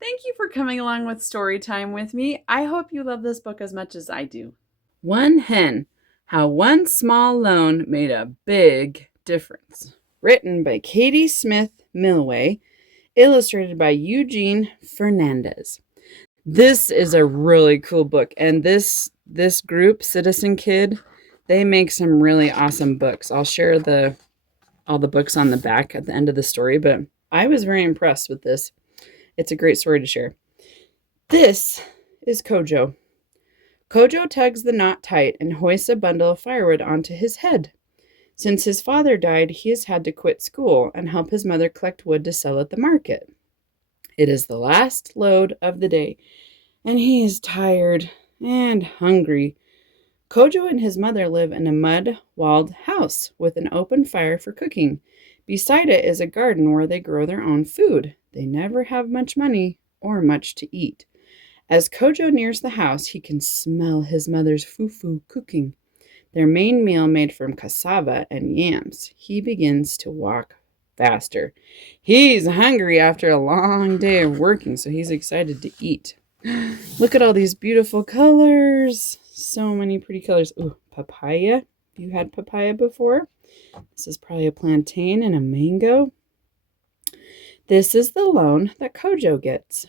Thank you for coming along with story time with me. I hope you love this book as much as I do. One Hen, How One Small Loan Made a Big Difference. Written by Katie Smith Milway, illustrated by Eugene Fernandez. This is a really cool book, and this group, Citizen Kid, they make some really awesome books. I'll share all the books on the back at the end of the story, but I was very impressed with this. It's a great story to share. This is Kojo. Kojo tugs the knot tight and hoists a bundle of firewood onto his head. Since his father died, he has had to quit school and help his mother collect wood to sell at the market. It is the last load of the day, and he is tired and hungry. Kojo and his mother live in a mud-walled house with an open fire for cooking. Beside it is a garden where they grow their own food. They never have much money or much to eat. As Kojo nears the house, he can smell his mother's fufu cooking, their main meal made from cassava and yams. He begins to walk faster. He's hungry after a long day of working, so he's excited to eat. Look at all these beautiful colors. So many pretty colors. Ooh, papaya. Have you had papaya before? This is probably a plantain and a mango. This is the loan that Kojo gets.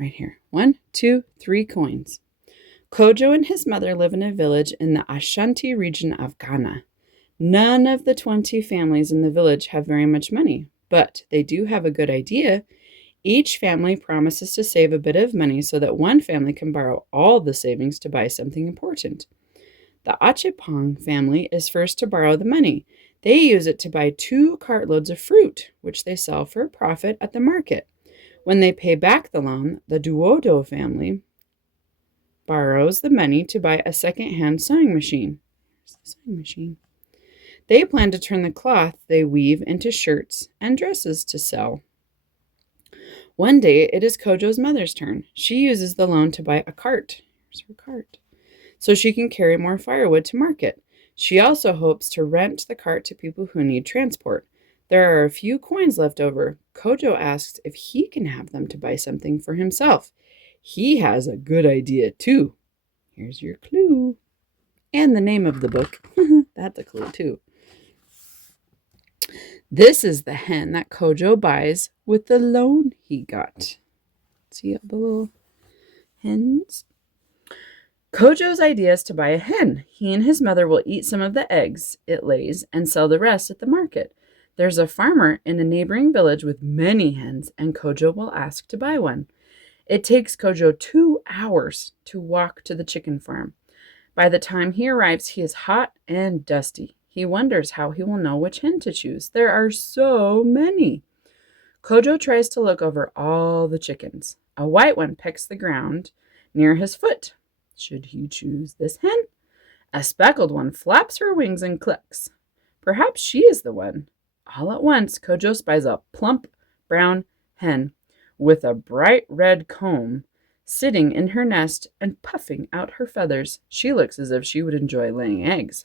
Right here. 1, 2, 3 coins. Kojo and his mother live in a village in the Ashanti region of Ghana. None of the 20 families in the village have very much money, but they do have a good idea. Each family promises to save a bit of money so that one family can borrow all the savings to buy something important. The Achepong family is first to borrow the money. They use it to buy 2 cartloads of fruit, which they sell for a profit at the market. When they pay back the loan, the Duodo family borrows the money to buy a second-hand sewing machine. Here's the sewing machine. They plan to turn the cloth they weave into shirts and dresses to sell. One day, it is Kojo's mother's turn. She uses the loan to buy a cart. Here's her cart. So she can carry more firewood to market. She also hopes to rent the cart to people who need transport. There are a few coins left over. Kojo asks if he can have them to buy something for himself. He has a good idea, too. Here's your clue. And the name of the book. That's a clue, too. This is the hen that Kojo buys with the loan he got. See all the little hens? Kojo's idea is to buy a hen. He and his mother will eat some of the eggs it lays and sell the rest at the market. There's a farmer in a neighboring village with many hens, and Kojo will ask to buy one. It takes Kojo 2 hours to walk to the chicken farm. By the time he arrives, he is hot and dusty. He wonders how he will know which hen to choose. There are so many. Kojo tries to look over all the chickens. A white one pecks the ground near his foot. Should he choose this hen? A speckled one flaps her wings and clucks. Perhaps she is the one. All at once, Kojo spies a plump brown hen with a bright red comb sitting in her nest and puffing out her feathers. She looks as if she would enjoy laying eggs.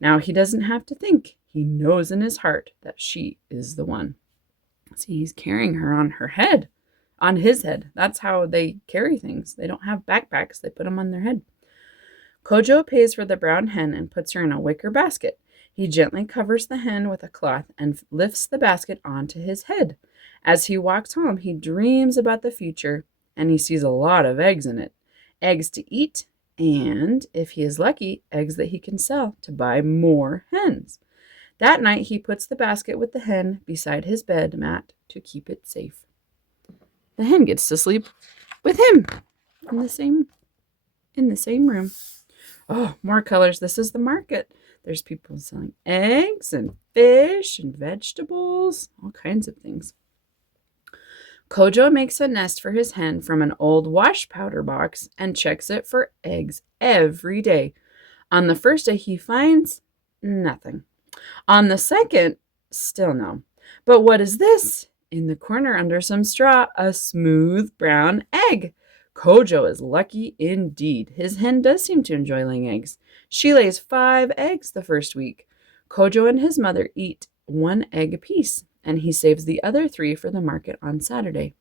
Now he doesn't have to think. He knows in his heart that she is the one. See, he's carrying her on her head. On his head. That's how they carry things. They don't have backpacks. They put them on their head. Kojo pays for the brown hen and puts her in a wicker basket. He gently covers the hen with a cloth and lifts the basket onto his head. As he walks home, he dreams about the future, and he sees a lot of eggs in it. Eggs to eat, and, if he is lucky, eggs that he can sell to buy more hens. That night, he puts the basket with the hen beside his bed mat to keep it safe. The hen gets to sleep with him in the same room. Oh, more colors. This is the market. There's people selling eggs and fish and vegetables, all kinds of things. Kojo makes a nest for his hen from an old wash powder box and checks it for eggs every day. On the first day, he finds nothing. On the second, still no. But what is this? In the corner under some straw, a smooth brown egg. Kojo is lucky indeed. His hen does seem to enjoy laying eggs. She lays 5 eggs the first week. Kojo and his mother eat 1 egg apiece, and he saves the other 3 for the market on Saturday.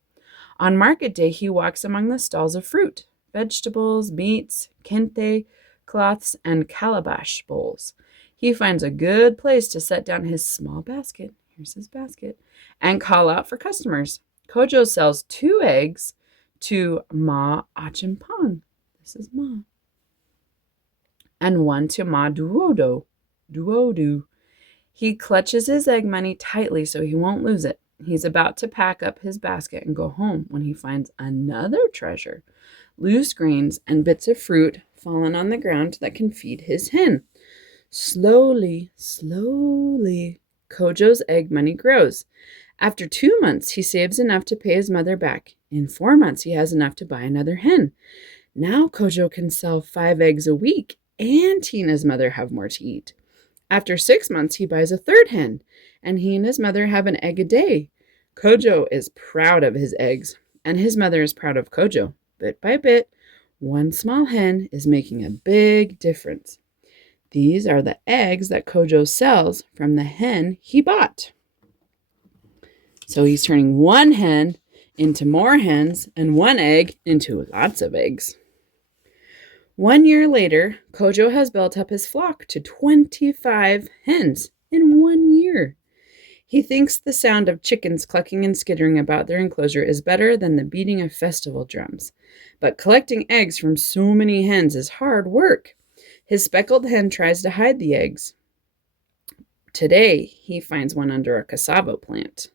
On market day, he walks among the stalls of fruit, vegetables, meats, kente, cloths, and calabash bowls. He finds a good place to set down his small basket. Here's his basket. And call out for customers. Kojo sells 2 eggs to Ma Achimpong. This is Ma. And 1 to Ma Duodu. He clutches his egg money tightly so he won't lose it. He's about to pack up his basket and go home when he finds another treasure, loose grains and bits of fruit fallen on the ground that can feed his hen. Slowly, Kojo's egg money grows. After 2 months, he saves enough to pay his mother back. In 4 months, he has enough to buy another hen. Now Kojo can sell 5 eggs a week, and he and his mother have more to eat. After 6 months, he buys a 3rd hen, and he and his mother have an egg a day. Kojo is proud of his eggs, and his mother is proud of Kojo. Bit by bit, 1 small hen is making a big difference. These are the eggs that Kojo sells from the hen he bought. So he's turning 1 hen into more hens and 1 egg into lots of eggs. 1 year later, Kojo has built up his flock to 25 hens in 1 year. He thinks the sound of chickens clucking and skittering about their enclosure is better than the beating of festival drums. But collecting eggs from so many hens is hard work. His speckled hen tries to hide the eggs. Today, he finds one under a cassava plant.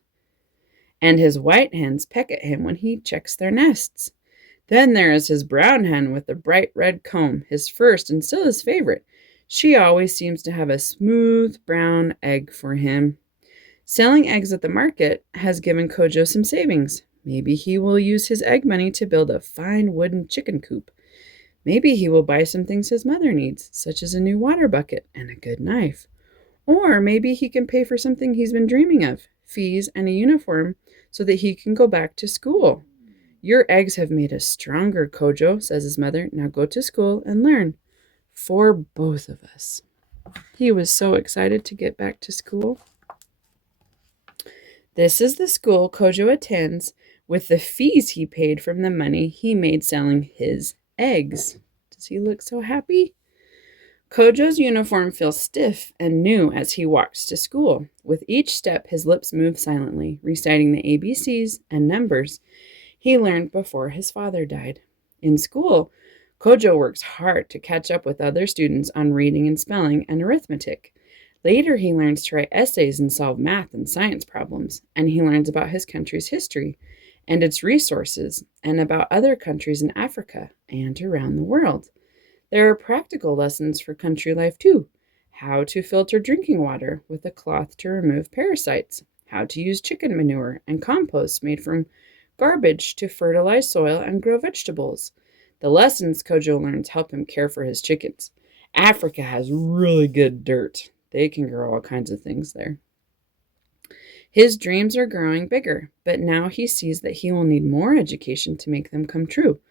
And his white hens peck at him when he checks their nests. Then there is his brown hen with the bright red comb, his first and still his favorite. She always seems to have a smooth brown egg for him. Selling eggs at the market has given Kojo some savings. Maybe he will use his egg money to build a fine wooden chicken coop. Maybe he will buy some things his mother needs, such as a new water bucket and a good knife. Or maybe he can pay for something he's been dreaming of, fees and a uniform, so that he can go back to school. Your eggs have made us stronger, Kojo, says his mother. Now go to school and learn. For both of us. He was so excited to get back to school. This is the school Kojo attends with the fees he paid from the money he made selling his eggs. Does he look so happy? Kojo's uniform feels stiff and new as he walks to school. With each step, his lips move silently, reciting the ABCs and numbers he learned before his father died. In school, Kojo works hard to catch up with other students on reading and spelling and arithmetic. Later, he learns to write essays and solve math and science problems, and he learns about his country's history and its resources, and about other countries in Africa and around the world. There are practical lessons for country life too. How to filter drinking water with a cloth to remove parasites, how to use chicken manure and compost made from garbage to fertilize soil and grow vegetables. The lessons Kojo learns help him care for his chickens. Africa has really good dirt. They can grow all kinds of things there. His dreams are growing bigger, but now he sees that he will need more education to make them come true.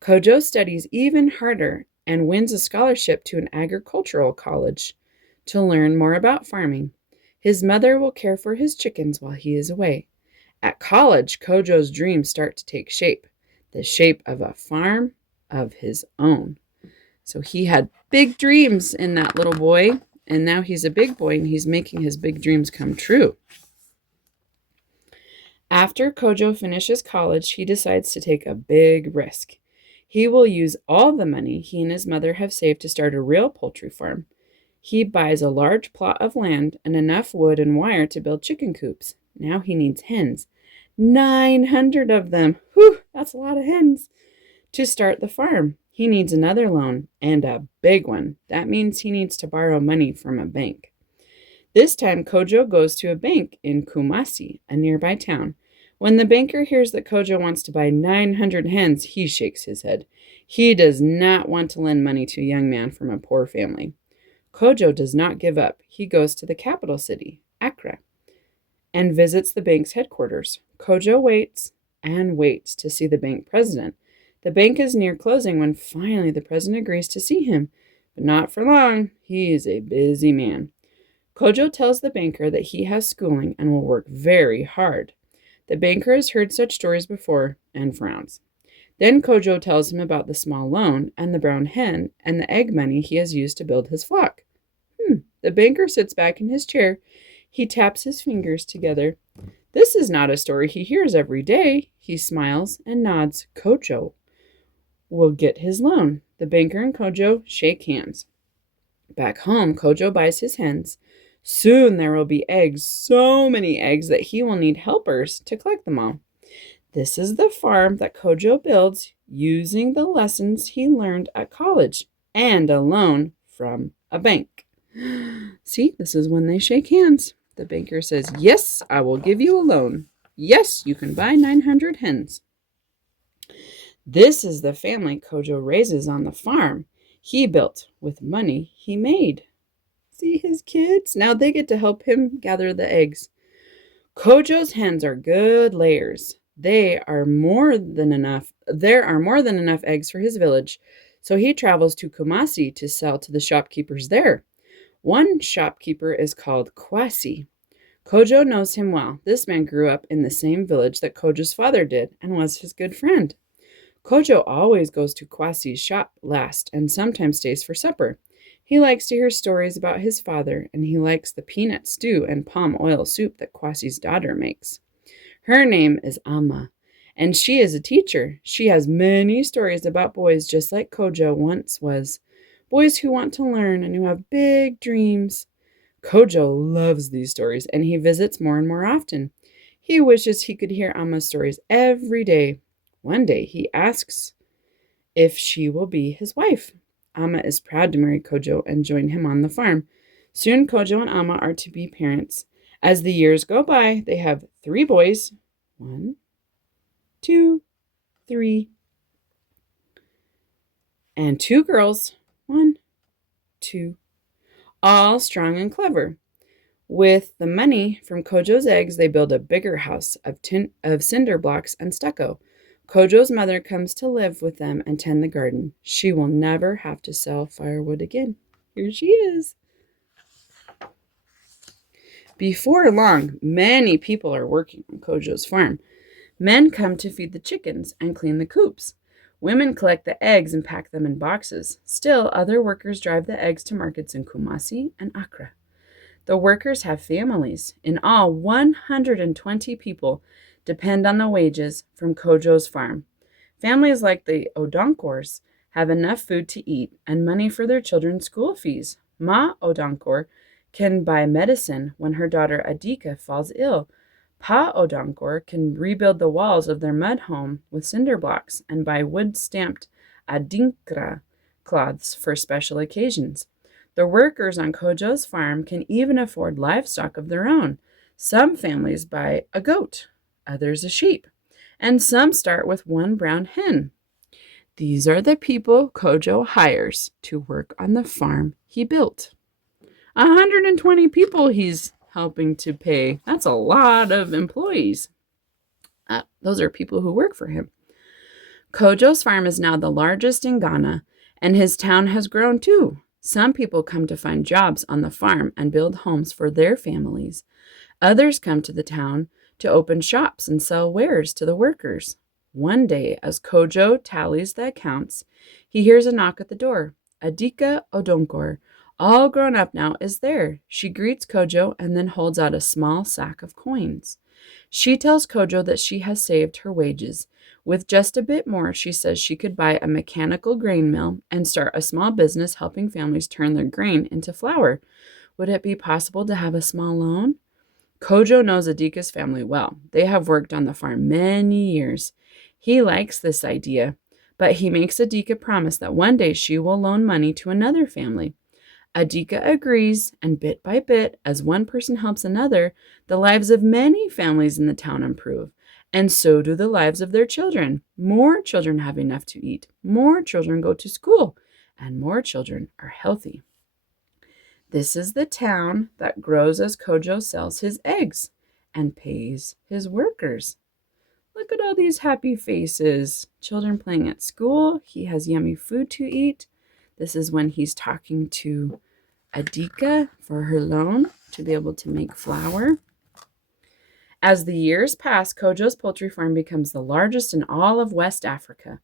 Kojo studies even harder and wins a scholarship to an agricultural college to learn more about farming. His mother will care for his chickens while he is away. At college, Kojo's dreams start to take shape, the shape of a farm of his own. So he had big dreams in that little boy, and now he's a big boy and he's making his big dreams come true. After Kojo finishes college, he decides to take a big risk. He will use all the money he and his mother have saved to start a real poultry farm. He buys a large plot of land and enough wood and wire to build chicken coops. Now he needs hens. 900 of them. Whew, that's a lot of hens. To start the farm, he needs another loan, and a big one. That means he needs to borrow money from a bank. This time, Kojo goes to a bank in Kumasi, a nearby town. When the banker hears that Kojo wants to buy 900 hens, he shakes his head. He does not want to lend money to a young man from a poor family. Kojo does not give up. He goes to the capital city, Accra, and visits the bank's headquarters. Kojo waits and waits to see the bank president. The bank is near closing when finally the president agrees to see him, but not for long. He is a busy man. Kojo tells the banker that he has schooling and will work very hard. The banker has heard such stories before and frowns. Then Kojo tells him about the small loan and the brown hen and the egg money he has used to build his flock. The banker sits back in his chair. He taps his fingers together. This is not a story he hears every day. He smiles and nods. Kojo will get his loan. The banker and Kojo shake hands. Back home, Kojo buys his hens. Soon there will be eggs, so many eggs that he will need helpers to collect them all. This is the farm that Kojo builds using the lessons he learned at college and a loan from a bank. See, this is when they shake hands. The banker says, "Yes, I will give you a loan. Yes, you can buy 900 hens." This is the family Kojo raises on the farm he built with money he made. See his kids? Now they get to help him gather the eggs. Kojo's hens are good layers. There are more than enough eggs for his village, so he travels to Kumasi to sell to the shopkeepers there. One shopkeeper is called Kwasi. Kojo knows him well. This man grew up in the same village that Kojo's father did and was his good friend. Kojo always goes to Kwasi's shop last and sometimes stays for supper. He likes to hear stories about his father, and he likes the peanut stew and palm oil soup that Kwasi's daughter makes. Her name is Amma, and she is a teacher. She has many stories about boys just like Kojo once was. Boys who want to learn and who have big dreams. Kojo loves these stories, and he visits more and more often. He wishes he could hear Amma's stories every day. One day, he asks if she will be his wife. Amma is proud to marry Kojo and join him on the farm. Soon, Kojo and Amma are to be parents. As the years go by, they have 3 boys. 1, 2, 3. And 2 girls. 1, 2. All strong and clever. With the money from Kojo's eggs, they build a bigger house of cinder blocks and stucco. Kojo's mother comes to live with them and tend the garden. She will never have to sell firewood again. Here she is. Before long, many people are working on Kojo's farm. Men come to feed the chickens and clean the coops. Women collect the eggs and pack them in boxes. Still, other workers drive the eggs to markets in Kumasi and Accra. The workers have families. In all, 120 people depend on the wages from Kojo's farm. Families like the Odonkors have enough food to eat and money for their children's school fees. Ma Odonkor can buy medicine when her daughter Adika falls ill. Pa Odonkor can rebuild the walls of their mud home with cinder blocks and buy wood-stamped adinkra cloths for special occasions. The workers on Kojo's farm can even afford livestock of their own. Some families buy a goat, others a sheep, and some start with 1 brown hen. These are the people Kojo hires to work on the farm he built. 120 people he's helping to pay. That's a lot of employees. Those are people who work for him. Kojo's farm is now the largest in Ghana, and his town has grown too. Some people come to find jobs on the farm and build homes for their families. Others come to the town to open shops and sell wares to the workers. One day, as Kojo tallies the accounts, he hears a knock at the door. Adika Odonkor, all grown up now, is there. She greets Kojo and then holds out a small sack of coins. She tells Kojo that she has saved her wages. With just a bit more, she says she could buy a mechanical grain mill and start a small business helping families turn their grain into flour. Would it be possible to have a small loan? Kojo knows Adika's family well. They have worked on the farm many years. He likes this idea, but he makes Adika promise that one day she will loan money to another family. Adika agrees, and bit by bit, as one person helps another, the lives of many families in the town improve, and so do the lives of their children. More children have enough to eat, more children go to school, and more children are healthy. This is the town that grows as Kojo sells his eggs and pays his workers. Look at all these happy faces. Children playing at school. He has yummy food to eat. This is when he's talking to Adika for her loan to be able to make flour. As the years pass, Kojo's poultry farm becomes the largest in all of West Africa.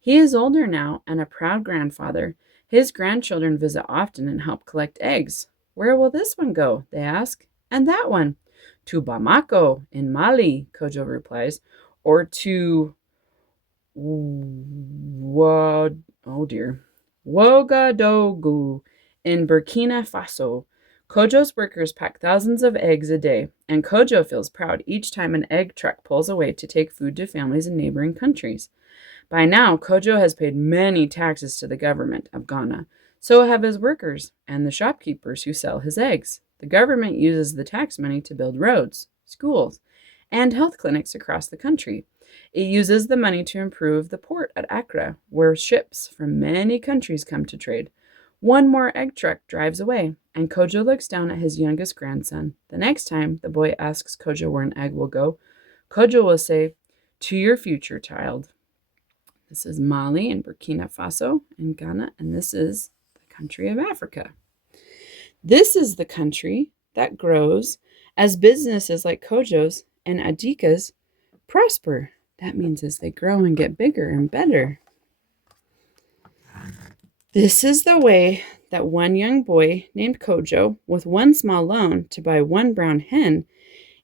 He is older now and a proud grandfather. His grandchildren visit often and help collect eggs. Where will this one go? They ask. And that one? To Bamako in Mali, Kojo replies, or to Ouagadougou in Burkina Faso. Kojo's workers pack thousands of eggs a day, and Kojo feels proud each time an egg truck pulls away to take food to families in neighboring countries. By now, Kojo has paid many taxes to the government of Ghana. So have his workers and the shopkeepers who sell his eggs. The government uses the tax money to build roads, schools, and health clinics across the country. It uses the money to improve the port at Accra, where ships from many countries come to trade. One more egg truck drives away, and Kojo looks down at his youngest grandson. The next time the boy asks Kojo where an egg will go, Kojo will say, "To your future, child." This is Mali and Burkina Faso and Ghana, and this is the country of Africa. This is the country that grows as businesses like Kojo's and Adika's prosper. That means as they grow and get bigger and better. This is the way that one young boy named Kojo, with one small loan to buy one brown hen,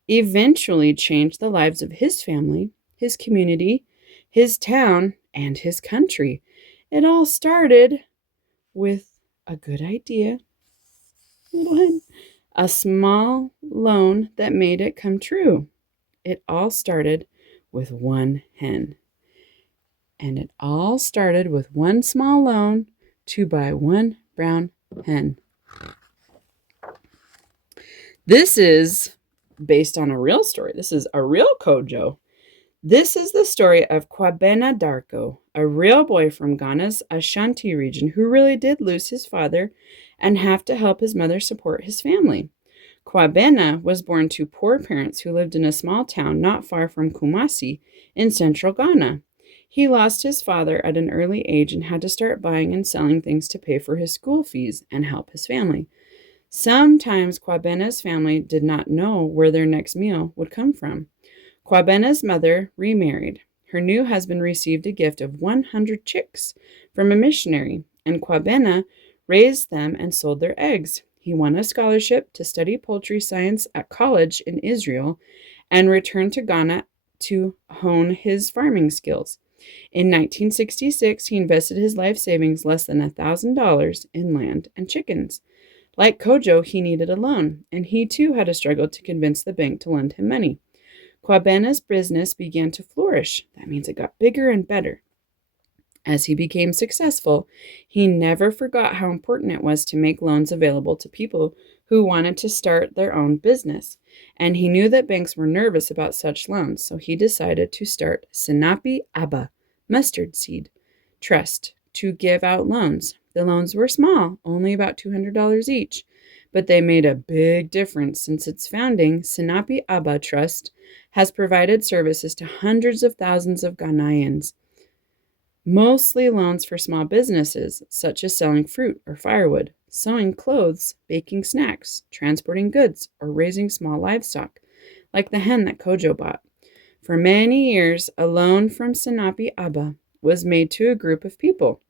eventually changed the lives of his family, his community, his town, and his country. It all started with a good idea, a small loan that made it come true. It all started with one hen. And it all started with one small loan to buy one brown hen. This is based on a real story. This is a real Kojo. This is the story of Kwabena Darko, a real boy from Ghana's Ashanti region who really did lose his father and have to help his mother support his family. Kwabena was born to poor parents who lived in a small town not far from Kumasi in central Ghana. He lost his father at an early age and had to start buying and selling things to pay for his school fees and help his family. Sometimes Kwabena's family did not know where their next meal would come from. Kwabena's mother remarried. Her new husband received a gift of 100 chicks from a missionary, and Kwabena raised them and sold their eggs. He won a scholarship to study poultry science at college in Israel and returned to Ghana to hone his farming skills. In 1966, he invested his life savings, less than $1,000, in land and chickens. Like Kojo, he needed a loan, and he too had to struggle to convince the bank to lend him money. Kwabena's business began to flourish. That means it got bigger and better. As he became successful, he never forgot how important it was to make loans available to people who wanted to start their own business. And he knew that banks were nervous about such loans, so he decided to start Sinapi Aba, Mustard Seed Trust, to give out loans. The loans were small, only about $200 each, but they made a big difference. Since its founding, Sinapi Aba Trust has provided services to hundreds of thousands of Ghanaians, mostly loans for small businesses, such as selling fruit or firewood, sewing clothes, baking snacks, transporting goods, or raising small livestock, like the hen that Kojo bought. For many years, a loan from Sinapi Aba was made to a group of people.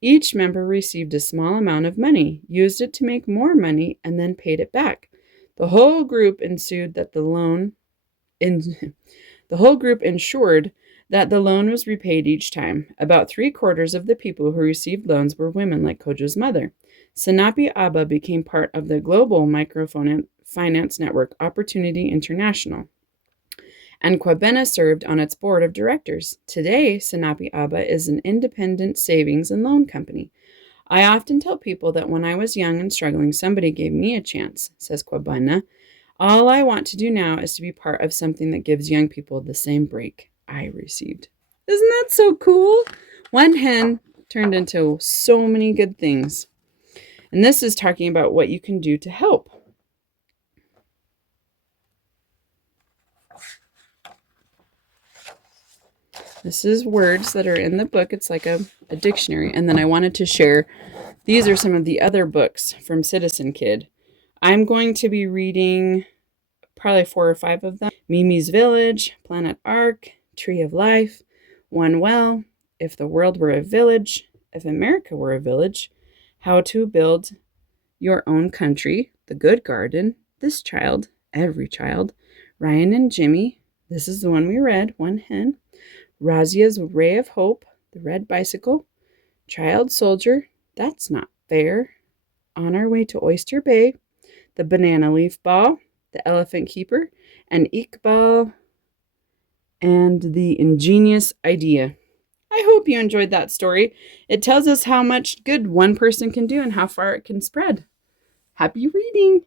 Each member received a small amount of money, used it to make more money, and then paid it back. The whole group ensured that the loan was repaid each time. About 3/4 of the people who received loans were women like Kojo's mother. Sinapi Aba became part of the global microfinance network Opportunity International, and Kwabena served on its board of directors. Today, Sinapi Aba is an independent savings and loan company. I often tell people that when I was young and struggling, somebody gave me a chance, says Kwabena. All I want to do now is to be part of something that gives young people the same break I received. Isn't that so cool? One hen turned into so many good things. And this is talking about what you can do to help. This is words that are in the book. It's like a dictionary. And then I wanted to share, these are some of the other books from Citizen Kid. I'm going to be reading probably 4 or 5 of them. Mimi's Village, Planet Ark, Tree of Life, One Well, If the World Were a Village, If America Were a Village, How to Build Your Own Country, The Good Garden, This Child, Every Child, Ryan and Jimmy, this is the one we read, One Hen, Razia's Ray of Hope, The Red Bicycle, Child Soldier, That's Not Fair, On Our Way to Oyster Bay, The Banana Leaf Ball, The Elephant Keeper, and Iqbal and the Ingenious Idea. I hope you enjoyed that story. It tells us how much good one person can do and how far it can spread. Happy reading!